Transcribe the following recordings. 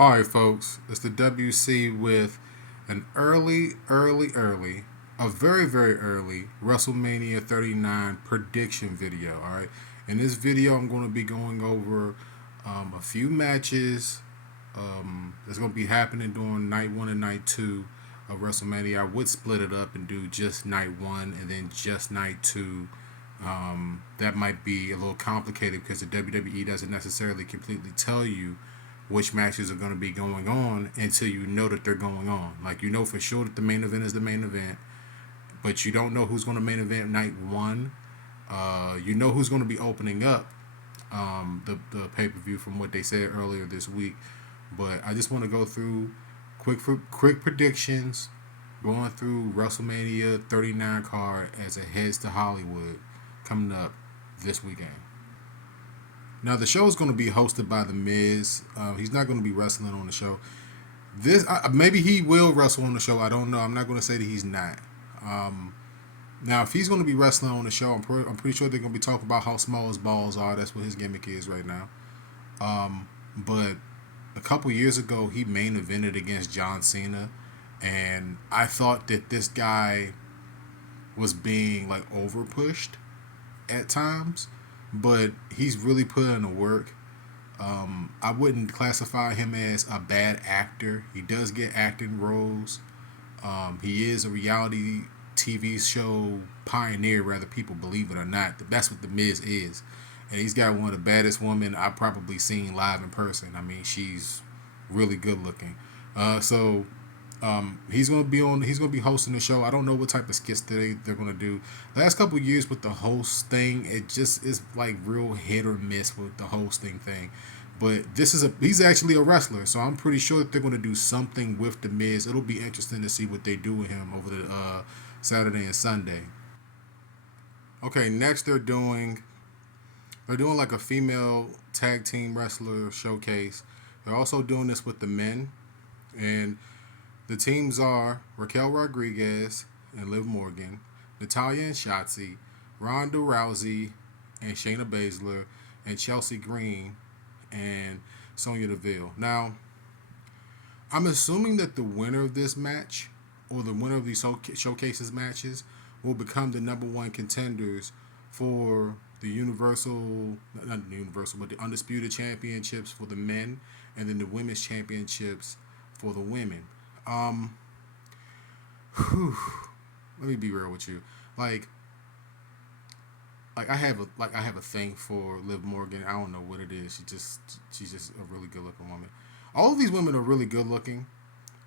All right, folks, it's the WC with an a very early WrestleMania 39 prediction video. All right, in this video, I'm going to be going over a few matches that's going to be happening during night one and night two of WrestleMania. I would split it up and do just night one and then just night two. That might be a little complicated because the WWE doesn't necessarily completely tell you which matches are going to be going on until you know that they're going on. Like, you know for sure that the main event is the main event, but you don't know who's going to main event night one. You know who's going to be opening up the pay per view from what they said earlier this week. But I just want to go through quick predictions, going through WrestleMania 39 card as it heads to Hollywood coming up this weekend. Now the show is going to be hosted by The Miz. He's not going to be wrestling on the show. Maybe he will wrestle on the show. I don't know. I'm not going to say that he's not. Now if he's going to be wrestling on the show, I'm pretty sure they're going to be talking about how small his balls are. That's what his gimmick is right now. But a couple years ago, he main evented against John Cena, and I thought that this guy was being like over pushed at times, but he's really put in the work. I wouldn't classify him as a bad actor. He does get acting roles. He is a reality TV show pioneer, whether people believe it or not. That's what The Miz is. And he's got one of the baddest women I've probably seen live in person. I mean, she's really good looking. He's gonna be on. He's gonna be hosting the show. I don't know what type of skits they're gonna do. Last couple of years with the host thing, it just is like real hit or miss with the hosting thing. But he's actually a wrestler, so I'm pretty sure that they're gonna do something with the Miz. It'll be interesting to see what they do with him over the Saturday and Sunday. Okay, next they're doing like a female tag team wrestler showcase. They're also doing this with the men, and the teams are Raquel Rodriguez and Liv Morgan, Natalia and Shotzi, Ronda Rousey and Shayna Baszler, and Chelsea Green and Sonya Deville. Now, I'm assuming that the winner of this match, or the winner of these showcases matches, will become the number one contenders for the not the Universal, but the Undisputed Championships for the men, and then the Women's Championships for the women. Um, whew, Let me be real with you. Like I have a thing for Liv Morgan. I don't know what it is. She's just a really good looking woman. All of these women are really good looking.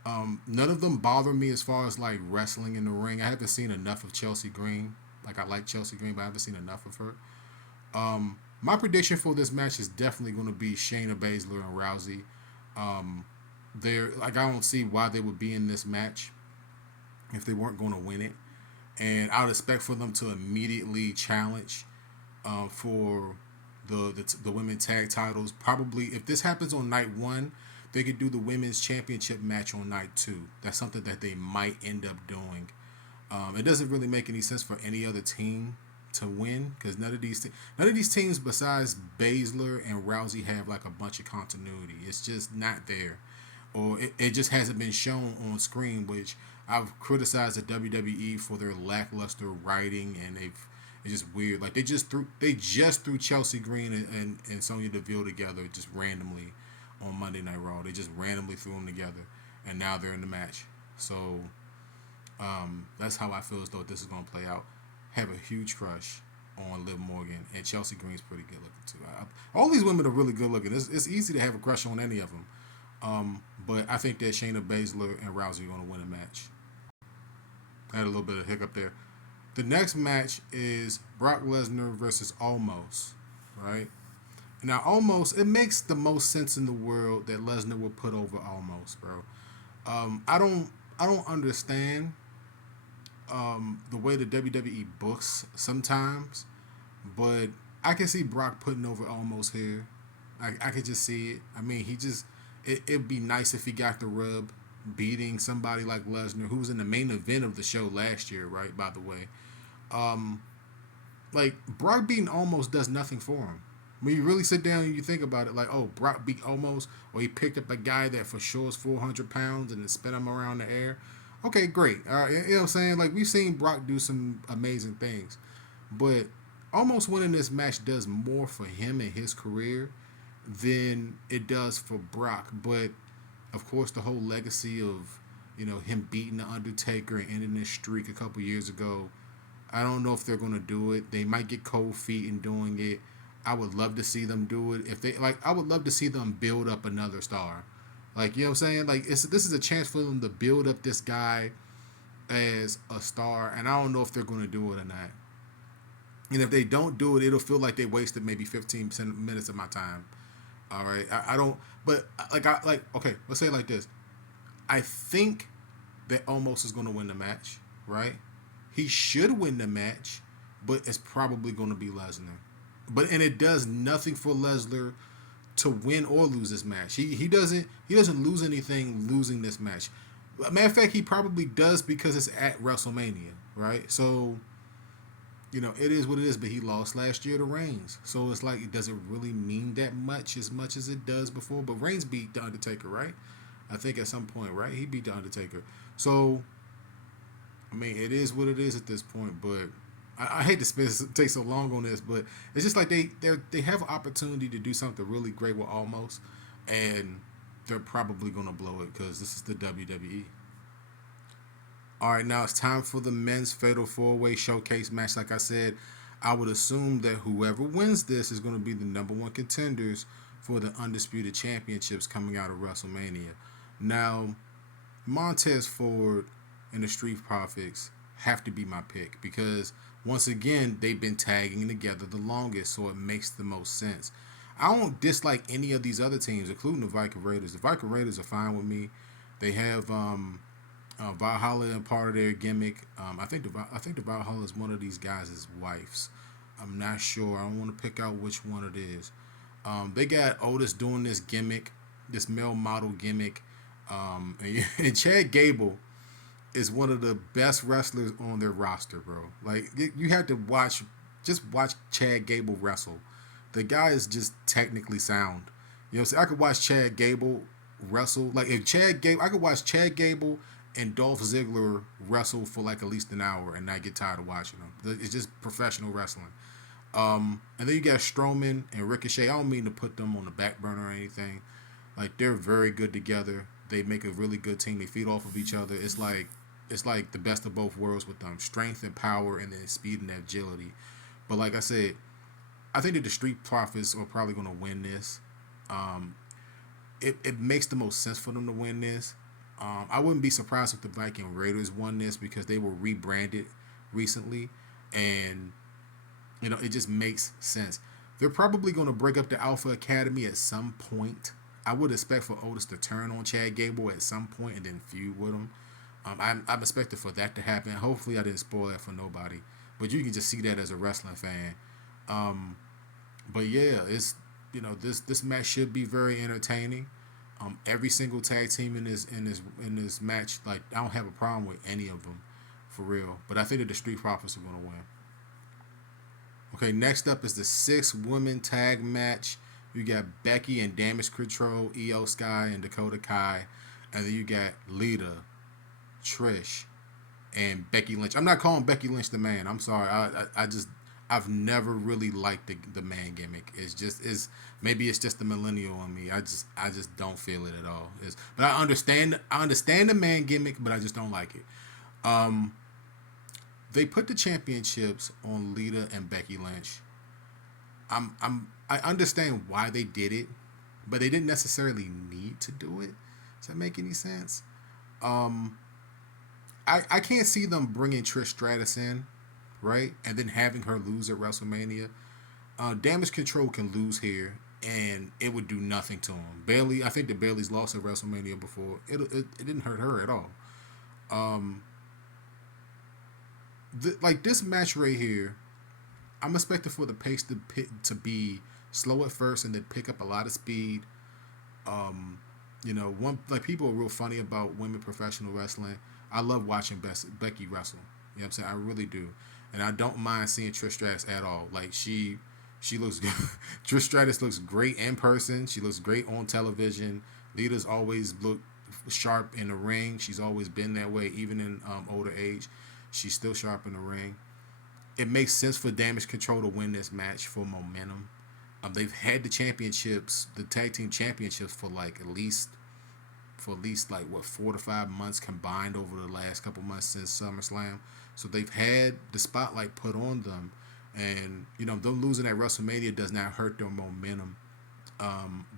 None of them bother me as far as like wrestling in the ring. I haven't seen enough of Chelsea Green. Like, I like Chelsea Green, but I haven't seen enough of her. My prediction for this match is definitely going to be Shayna Baszler and Rousey. I don't see why they would be in this match if they weren't going to win it, and I would expect for them to immediately challenge for the women's tag titles. Probably if this happens on night one, they could do the women's championship match on night two. That's something that they might end up doing. It doesn't really make any sense for any other team to win because none of these teams besides Baszler and Rousey have like a bunch of continuity. It's just not there, or it just hasn't been shown on screen. Which I've criticized the WWE for their lackluster writing, and it's just weird. Like, they just threw Chelsea Green and Sonya Deville together just randomly on Monday Night Raw. They just randomly threw them together, and now they're in the match. So that's how I feel as though this is going to play out. Have a huge crush on Liv Morgan, and Chelsea Green's pretty good looking too. All these women are really good looking. It's easy to have a crush on any of them. But I think that Shayna Baszler and Rousey are going to win a match. I had a little bit of hiccup there. The next match is Brock Lesnar versus Omos, right? Now, Omos, it makes the most sense in the world that Lesnar would put over Omos, bro. I don't understand the way the WWE books sometimes, but I can see Brock putting over Omos here. I could just see it. I mean, it'd be nice if he got the rub beating somebody like Lesnar, who was in the main event of the show last year, right? By the way, like, Brock beating Omos does nothing for him. When you really sit down and you think about it, like, oh, Brock beat Omos, or he picked up a guy that for sure is 400 pounds and then spin him around the air. Okay, great. All right, you know what I'm saying? Like, we've seen Brock do some amazing things, but almost winning this match does more for him and his career than it does for Brock. But of course, the whole legacy of him beating the Undertaker and ending this streak a couple years ago. I don't know if they're gonna do it. They might get cold feet in doing it. I would love to see them do it. If they like, I would love to see them build up another star. Like, you know what I'm saying? Like, this is a chance for them to build up this guy as a star, and I don't know if they're gonna do it or not. And if they don't do it, it'll feel like they wasted maybe 15 minutes of my time. All right, I don't. But okay, let's say it like this. I think that Omos is going to win the match, right? He should win the match, but it's probably going to be Lesnar. And it does nothing for Lesnar to win or lose this match. He doesn't lose anything losing this match. Matter of fact, he probably does because it's at WrestleMania, right? So it is what it is, but he lost last year to Reigns. So it's like, it doesn't really mean that much as it does before. But Reigns beat The Undertaker, right? I think at some point, right? He beat The Undertaker. So, I mean, it is what it is at this point. But I hate to take so long on this, but it's just like they have an opportunity to do something really great with Almost, and they're probably going to blow it because this is the WWE. All right, now it's time for the men's fatal four-way showcase match. Like I said, I would assume that whoever wins this is going to be the number one contenders for the undisputed championships coming out of WrestleMania. Now, Montez Ford and the Street Profits have to be my pick because, once again, they've been tagging together the longest, so it makes the most sense. I don't dislike any of these other teams, including the Viking Raiders. The Viking Raiders are fine with me. They have Valhalla and part of their gimmick. I think the Valhalla is one of these guys' wives. I'm not sure. I don't want to pick out which one it is. They got Otis doing this gimmick, this male model gimmick, and Chad Gable is one of the best wrestlers on their roster, bro. Like, you have to just watch Chad Gable wrestle. The guy is just technically sound. You know, so I could watch Chad Gable wrestle. Like, I could watch Chad Gable and Dolph Ziggler wrestle for like at least an hour and not get tired of watching them. It's just professional wrestling. And then you got Strowman and Ricochet. I don't mean to put them on the back burner or anything. Like, they're very good together. They make a really good team. They feed off of each other. It's like the best of both worlds with them. Strength and power, and then speed and agility. But like I said, I think that the Street Profits are probably going to win this. It makes the most sense for them to win this. I wouldn't be surprised if the Viking Raiders won this because they were rebranded recently, and it just makes sense. They're probably going to break up the Alpha Academy at some point. I would expect for Otis to turn on Chad Gable at some point and then feud with him. I'm expecting for that to happen. Hopefully, I didn't spoil that for nobody, but you can just see that as a wrestling fan. But yeah, it's this match should be very entertaining. Every single tag team in this match, like, I don't have a problem with any of them, for real. But I think that the Street Profits are going to win. Okay, next up is the 6-women tag match. You got Becky and Damage Control, Io Sky and Dakota Kai, and then you got Lita, Trish, and Becky Lynch. I'm not calling Becky Lynch the man. I'm sorry. I've never really liked the man gimmick. Maybe it's just the millennial on me. I just don't feel it at all. But I understand the man gimmick, but I just don't like it. They put the championships on Lita and Becky Lynch. I understand why they did it, but they didn't necessarily need to do it. Does that make any sense? I can't see them bringing Trish Stratus in, right, and then having her lose at WrestleMania. Damage Control can lose here, and it would do nothing to him. I think that Bayley's lost at WrestleMania before. It didn't hurt her at all. Like, this match right here, I'm expecting for the pace to be slow at first and then pick up a lot of speed. People are real funny about women professional wrestling. I love watching Becky wrestle. You know what I'm saying? I really do. And I don't mind seeing Trish Stratus at all. Like, she She looks good. Trish Stratus looks great in person. She looks great on television. Lita's always looked sharp in the ring. She's always been that way, even in older age. She's still sharp in the ring. It makes sense for Damage Control to win this match for momentum. They've had the championships, the tag team championships, for at least like what 4 to 5 months combined over the last couple months since SummerSlam. So they've had the spotlight put on them, and them losing at WrestleMania does not hurt their momentum.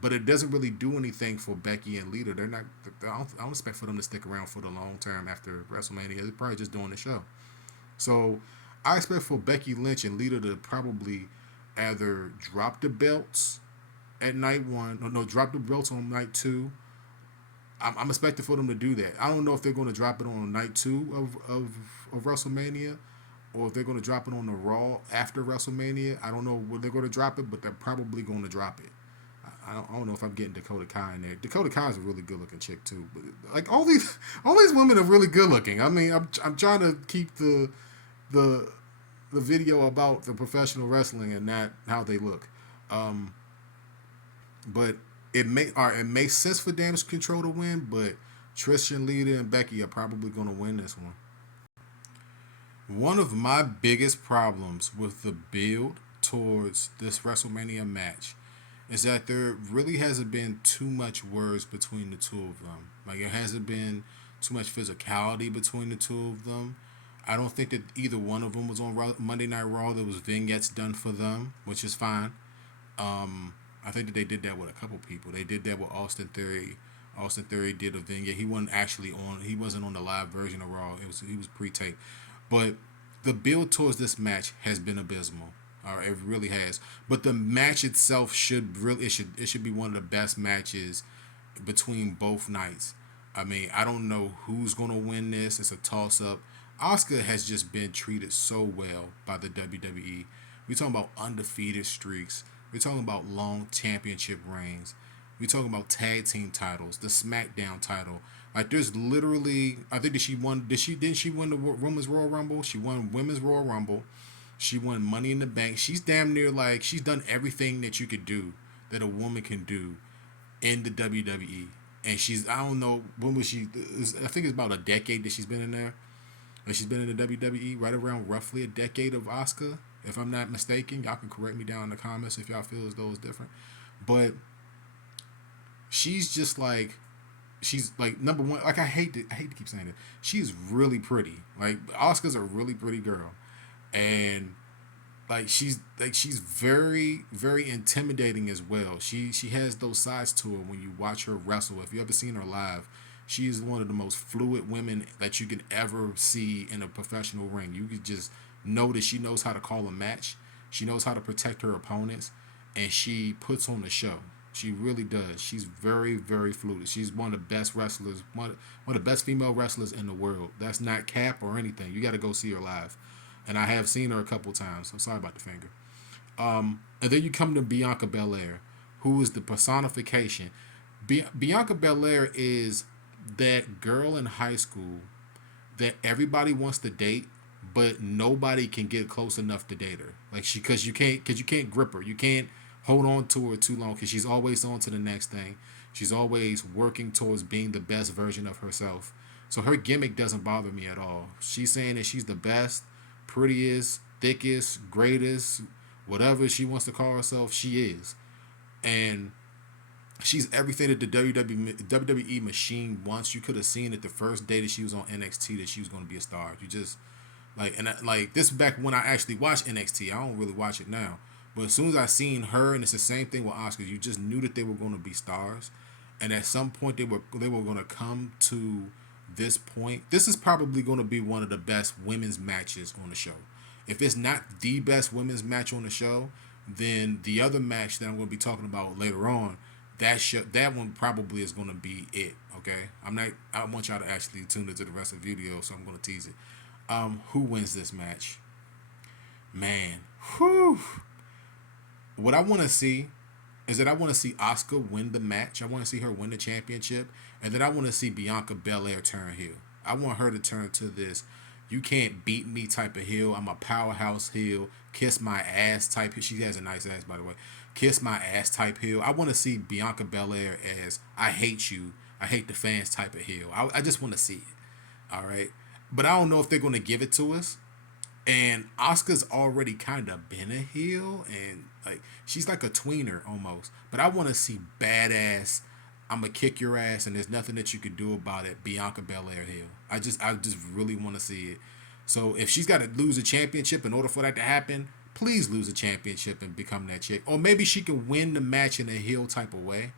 But it doesn't really do anything for Becky and Lita. They're not. I don't expect for them to stick around for the long term after WrestleMania. They're probably just doing the show. So I expect for Becky Lynch and Lita to probably either drop the belts at night one, or no, drop the belts on night two. I'm expecting for them to do that. I don't know if they're going to drop it on night two of WrestleMania, or if they're going to drop it on the Raw after WrestleMania. I don't know where they're going to drop it, but they're probably going to drop it. I don't know if I'm getting Dakota Kai in there. Dakota Kai is a really good looking chick too. But like all these women are really good looking. I mean, I'm trying to keep the video about the professional wrestling and not how they look. But it makes sense for Damage Control to win, but Trish and Lita and Becky are probably going to win this one. One of my biggest problems with the build towards this WrestleMania match is that there really hasn't been too much words between the two of them. Like, it hasn't been too much physicality between the two of them. I don't think that either one of them was on Monday Night Raw. There was vignettes done for them, which is fine. I think that they did that with a couple people. They did that with Austin Theory. Austin Theory did a vignette. He wasn't actually on. He wasn't on the live version of Raw. He was pre-taped. But the build towards this match has been abysmal. It really has. But the match itself should be one of the best matches between both nights. I mean, I don't know who's gonna win this. It's a toss up. Asuka has just been treated so well by the WWE. We're talking about undefeated streaks. We're talking about long championship reigns. We're talking about tag team titles, the SmackDown title. Like, there's literally, I think that she won. Didn't she win the Women's Royal Rumble? She won Women's Royal Rumble. She won Money in the Bank. She's damn near like she's done everything that you could do that a woman can do in the WWE. And I don't know when was she. I think it's about a decade that she's been in there. Like, she's been in the WWE right around roughly a decade of Asuka, if I'm not mistaken. Y'all can correct me down in the comments if y'all feel as though it's different. But she's just like, she's like number one. Like, I hate to keep saying it. She's really pretty. Like, Asuka's a really pretty girl, and she's very, very intimidating as well. She has those sides to her when you watch her wrestle. If you ever seen her live, she is one of the most fluid women that you can ever see in a professional ring. You could just know that she knows how to call a match. She knows how to protect her opponents, and she puts on the show. She really does. She's very, very fluid. She's one of the best wrestlers, one of the best female wrestlers in the world. That's not cap or anything. You got to go see her live. And I have seen her a couple times. I'm sorry about the finger. And then you come to Bianca Belair, who is the personification. Bianca Belair is that girl in high school that everybody wants to date, but nobody can get close enough to date her. Like, because you can't grip her. You can't hold on to her too long because she's always on to the next thing. She's always working towards being the best version of herself. So her gimmick doesn't bother me at all. She's saying that she's the best, prettiest, thickest, greatest, whatever she wants to call herself, she is. And she's everything that the WWE machine wants. You could have seen it the first day that she was on NXT that she was going to be a star. You just like this back when I actually watched NXT. I don't really watch it now, but as soon as I seen her, and it's the same thing with Oscar, you just knew that they were going to be stars, and at some point they were going to come to this point. This is probably going to be one of the best women's matches on the show. If it's not the best women's match on the show, then the other match that I'm going to be talking about later on, that one probably is going to be it. Okay, I want y'all to actually tune into the rest of the video, so I'm going to tease it. Who wins this match? Man, whew. What I want to see is that I want to see Asuka win the match. I want to see her win the championship, and then I want to see Bianca Belair turn heel. I want her to turn to this You can't beat me type of heel. I'm a powerhouse heel. Kiss my ass type. She has a nice ass, by the way. Kiss my ass type heel. I want to see Bianca Belair as I hate you. I hate the fans type of heel. I just want to see it. All right. But I don't know if they're going to give it to us. And Oscar's already kind of been a heel, and like she's like a tweener almost. But I want to see badass. I'm gonna kick your ass, and there's nothing that you could do about it. Bianca Belair heel. I just really want to see it. So if she's got to lose a championship in order for that to happen, please lose a championship and become that chick. Or maybe she can win the match in a heel type of way.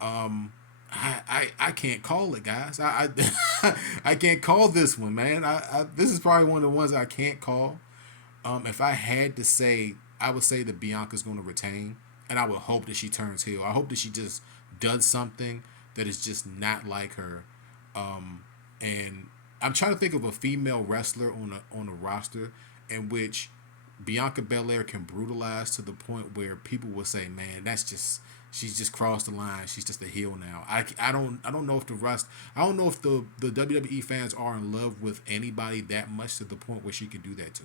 I can't call it, guys. I can't call this one, man. This is probably one of the ones I can't call. If I had to say, I would say that Bianca's going to retain, and I would hope that she turns heel. I hope that she just does something that is just not like her. And I'm trying to think of a female wrestler on a roster in which Bianca Belair can brutalize to the point where people will say, "Man, that's just she's just crossed the line. She's just a heel now." I don't know if the rest I don't know if the WWE fans are in love with anybody that much to the point where she can do that to.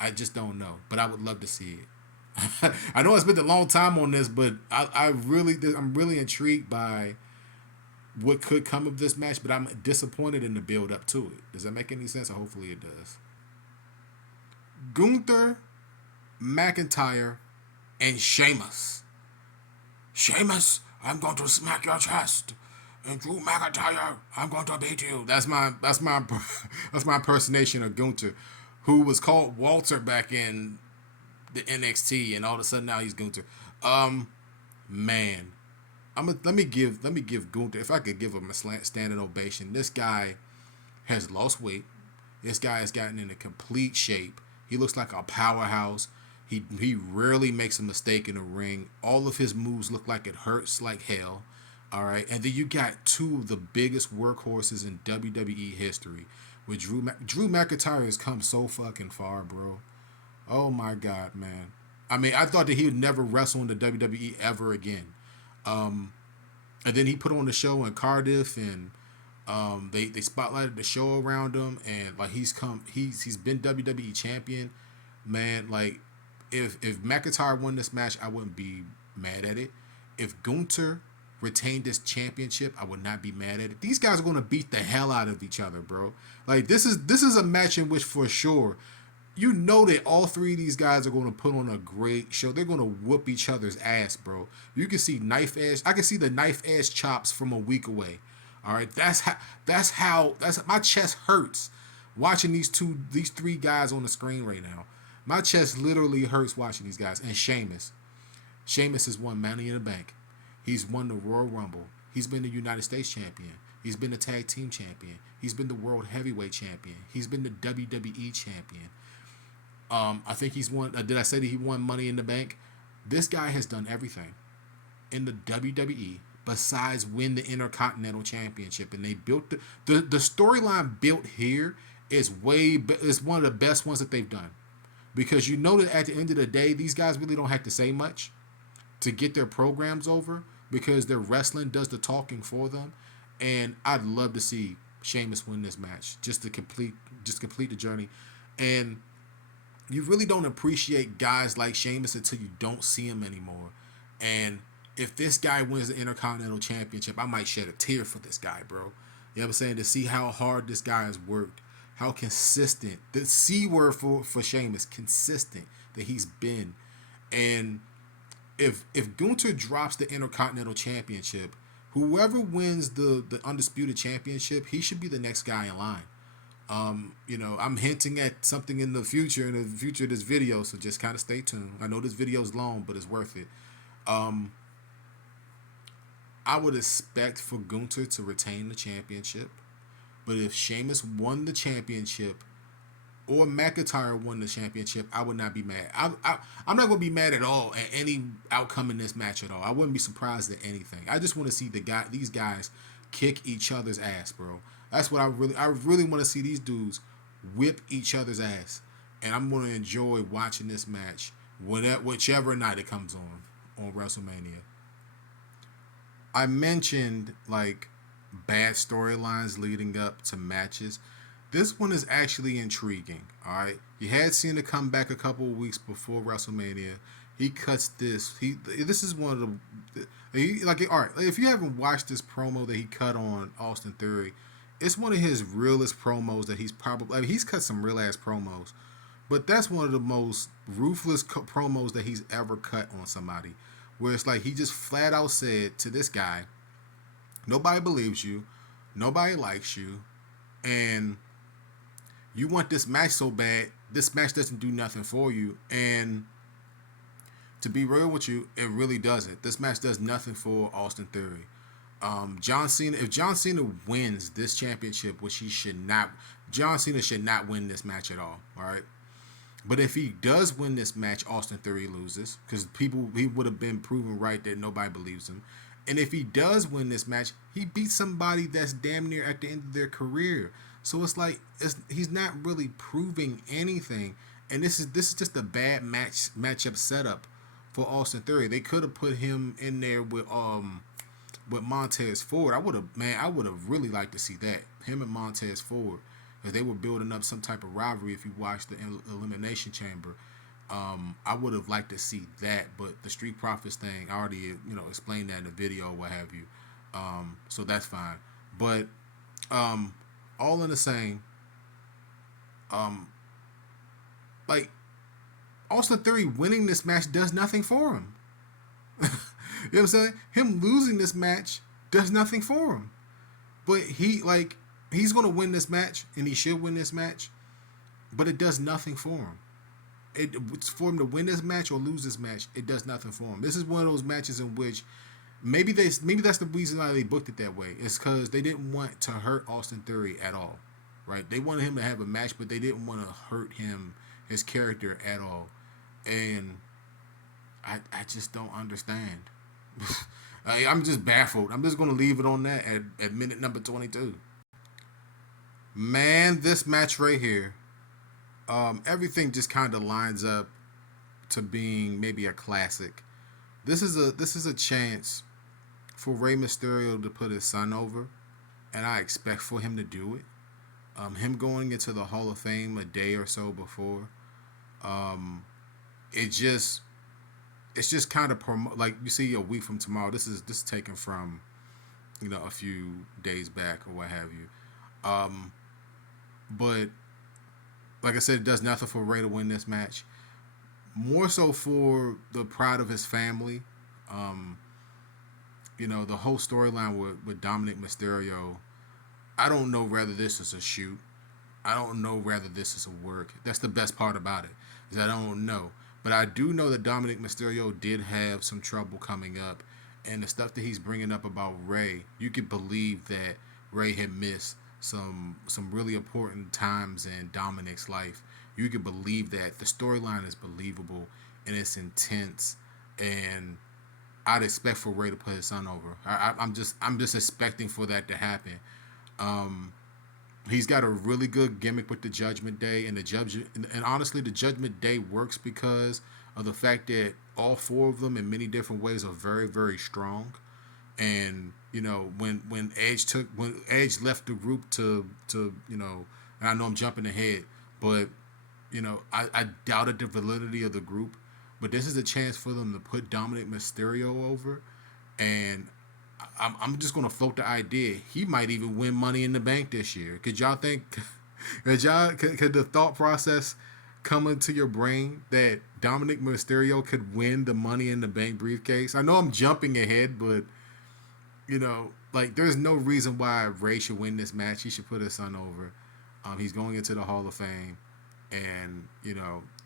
I just don't know, but I would love to see it. I know I spent a long time on this, but I'm really intrigued by what could come of this match, but I'm disappointed in the build up to it. Does that make any sense? Or hopefully it does. Gunther, McIntyre, and Sheamus. Sheamus, I'm going to smack your chest. And Drew McIntyre, I'm going to beat you. That's my impersonation of Gunther, who was called Walter back in the NXT, and all of a sudden now he's Gunther. Man, let me give Gunther, if I could give him a standing ovation. This guy has lost weight. This guy has gotten into complete shape. He looks like a powerhouse. He rarely makes a mistake in the ring. All of his moves look like it hurts like hell. All right, and then you got two of the biggest workhorses in WWE history. With Drew McIntyre has come so fucking far, bro. Oh my god, man. I mean, I thought that he would never wrestle in the WWE ever again. And then he put on the show in Cardiff, and they spotlighted the show around him, and like he's been WWE champion, man. Like if McIntyre won this match, I wouldn't be mad at it. If Gunther retained this championship, I would not be mad at it. These guys are gonna beat the hell out of each other, bro. Like this is a match in which for sure you know that all three of these guys are going to put on a great show. They're going to whoop each other's ass, bro. You can see knife edge. I can see the knife edge chops from a week away. All right, that's my chest hurts watching these three guys on the screen right now. My chest literally hurts watching these guys. And Sheamus has won Money in the Bank. He's won the Royal Rumble. He's been the United States champion. He's been the tag team champion. He's been the world heavyweight champion. He's been the WWE champion. I think he's won. Did I say that he won Money in the Bank? This guy has done everything in the WWE besides win the Intercontinental Championship, and they built the storyline built here is one of the best ones that they've done, because you know that at the end of the day, these guys really don't have to say much to get their programs over because their wrestling does the talking for them, and I'd love to see Sheamus win this match just to complete the journey. And you really don't appreciate guys like Sheamus until you don't see him anymore. And if this guy wins the Intercontinental Championship, I might shed a tear for this guy, bro. You know what I'm saying? To see how hard this guy has worked, how consistent, the C word for Sheamus, consistent that he's been. And if Gunther drops the Intercontinental Championship, whoever wins the Undisputed Championship, he should be the next guy in line. I'm hinting at something in the future of this video, so just kind of stay tuned. I know this video is long, but it's worth it. I would expect for Gunther to retain the championship, but if Sheamus won the championship or McIntyre won the championship, I would not be mad. I'm not going to be mad at all at any outcome in this match at all. I wouldn't be surprised at anything. I just want to see these guys kick each other's ass, bro. That's what I really want to see these dudes whip each other's ass, and I'm going to enjoy watching this match whichever night it comes on WrestleMania. I mentioned like bad storylines leading up to matches. This one is actually intriguing. All right, you had Cena come back a couple of weeks before WrestleMania. He cuts this. This is one of like all right. If you haven't watched this promo that he cut on Austin Theory, it's one of his realest promos that he's probably. I mean, he's cut some real ass promos, but that's one of the most ruthless promos that he's ever cut on somebody. Where it's like he just flat out said to this guy, "Nobody believes you, nobody likes you, and you want this match so bad. This match doesn't do nothing for you, and to be real with you, it really doesn't. This match does nothing for Austin Theory. John Cena, if John Cena wins this championship, which he should not, John Cena should not win this match at all. All right. But if he does win this match, Austin Theory loses because he would have been proven right that nobody believes him. And if he does win this match, he beats somebody that's damn near at the end of their career. So it's like he's not really proving anything. And this is just a bad matchup setup for Austin Theory. They could have put him in there with Montez Ford. I would have really liked to see that, him and Montez Ford, because they were building up some type of rivalry. If you watched the Elimination Chamber, I would have liked to see that. But the Street Profits thing, I already explained that in the video, or what have you. So that's fine. But all in the same, like Austin Theory winning this match does nothing for him. You know what I'm saying? Him losing this match does nothing for him. But he's gonna win this match, and he should win this match. But it does nothing for him. It's for him to win this match or lose this match. It does nothing for him. This is one of those matches in which maybe that's the reason why they booked it that way. It's because they didn't want to hurt Austin Theory at all, right? They wanted him to have a match, but they didn't want to hurt his character at all. And I just don't understand. I'm just baffled. I'm just going to leave it on that at minute number 22. Man, this match right here, everything just kind of lines up to being maybe a classic. This is a chance for Rey Mysterio to put his son over, and I expect for him to do it. Him going into the Hall of Fame a day or so before, it's just kind of like you see a week from tomorrow. This is taken from a few days back or what have you. But like I said, it does nothing for Rey to win this match. More so for the pride of his family. The whole storyline with Dominic Mysterio. I don't know whether this is a shoot. I don't know whether this is a work. That's the best part about it, is I don't know. But I do know that Dominic Mysterio did have some trouble coming up. And the stuff that he's bringing up about Rey, you could believe that Rey had missed some really important times in Dominic's life. You could believe that. The storyline is believable and it's intense. And I'd expect for Rey to put his son over. I'm just expecting for that to happen. He's got a really good gimmick with the Judgment Day, and and honestly, the Judgment Day works because of the fact that all four of them, in many different ways, are very, very strong. And when Edge left the group to and I know I'm jumping ahead, but I doubted the validity of the group. But this is a chance for them to put Dominic Mysterio over, and I'm just gonna float the idea he might even win Money in the Bank this year. Could y'all think? Could the thought process come into your brain that Dominic Mysterio could win the Money in the Bank briefcase? I know I'm jumping ahead, but there's no reason why Rey should win this match. He should put his son over. He's going into the Hall of Fame, and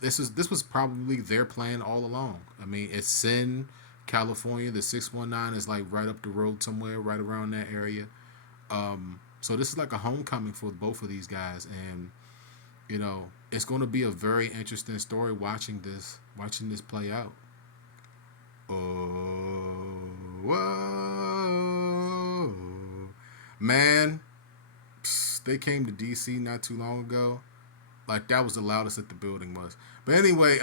this was probably their plan all along. I mean, it's in California. The 619 is like right up the road somewhere, right around that area. So this is like a homecoming for both of these guys, and it's going to be a very interesting story watching this play out. Whoa, man! They came to DC not too long ago. Like, that was the loudest that the building was. But anyway,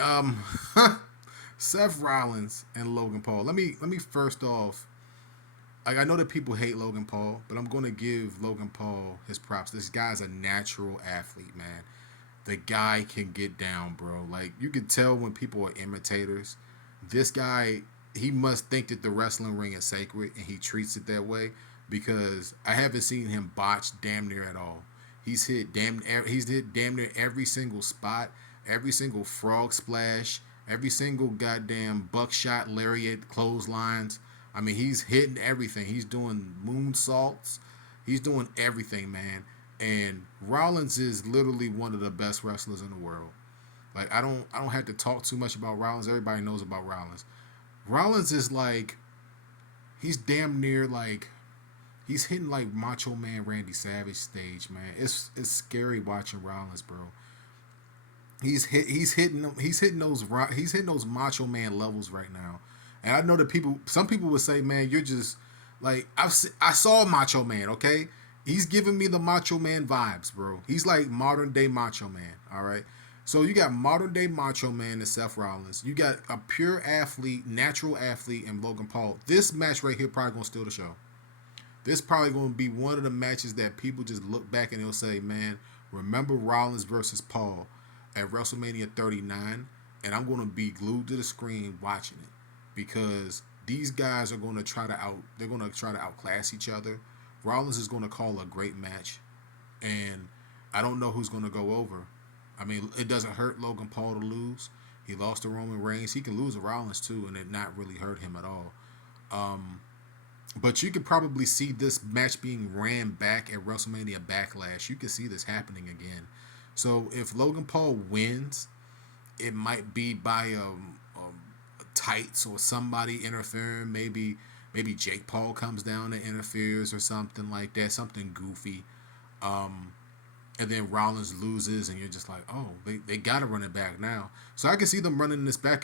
Seth Rollins and Logan Paul. Let me first off like I know that people hate Logan Paul, but I'm going to give Logan Paul his props. This guy's a natural athlete, man. The guy can get down, bro. Like you can tell when people are imitators. This guy, he must think that the wrestling ring is sacred, and he treats it that way because I haven't seen him botch damn near at all. He's hit damn near every single spot, every single frog splash, every single goddamn buckshot lariat clotheslines. I mean, he's hitting everything. He's doing moonsaults. He's doing everything, man. And Rollins is literally one of the best wrestlers in the world. Like I don't have to talk too much about Rollins. Everybody knows about Rollins. Rollins is like he's damn near like he's hitting like Macho Man Randy Savage stage, man. It's scary watching Rollins, bro. He's hitting those Macho Man levels right now. And I know that some people would say, man, you're just like I saw Macho Man, okay? He's giving me the Macho Man vibes, bro. He's like modern day Macho Man, all right? So you got modern day Macho Man and Seth Rollins. You got a pure athlete, natural athlete, and Logan Paul. This match right here probably gonna steal the show. This probably gonna be one of the matches that people just look back and they'll say, man, remember Rollins versus Paul at WrestleMania 39, and I'm gonna be glued to the screen watching it because these guys are gonna they're gonna try to outclass each other. Rollins is gonna call a great match, and I don't know who's gonna go over. I mean, it doesn't hurt Logan Paul to lose. He lost to Roman Reigns. He can lose to Rollins too, and it not really hurt him at all. Um, but you could probably see this match being ran back at WrestleMania Backlash. You could see this happening again. So if Logan Paul wins, it might be by tights or somebody interfering. Maybe Jake Paul comes down and interferes or something like that, something goofy. Um, and then Rollins loses, and you're just like, oh, they got to run it back now. So I can see them running this back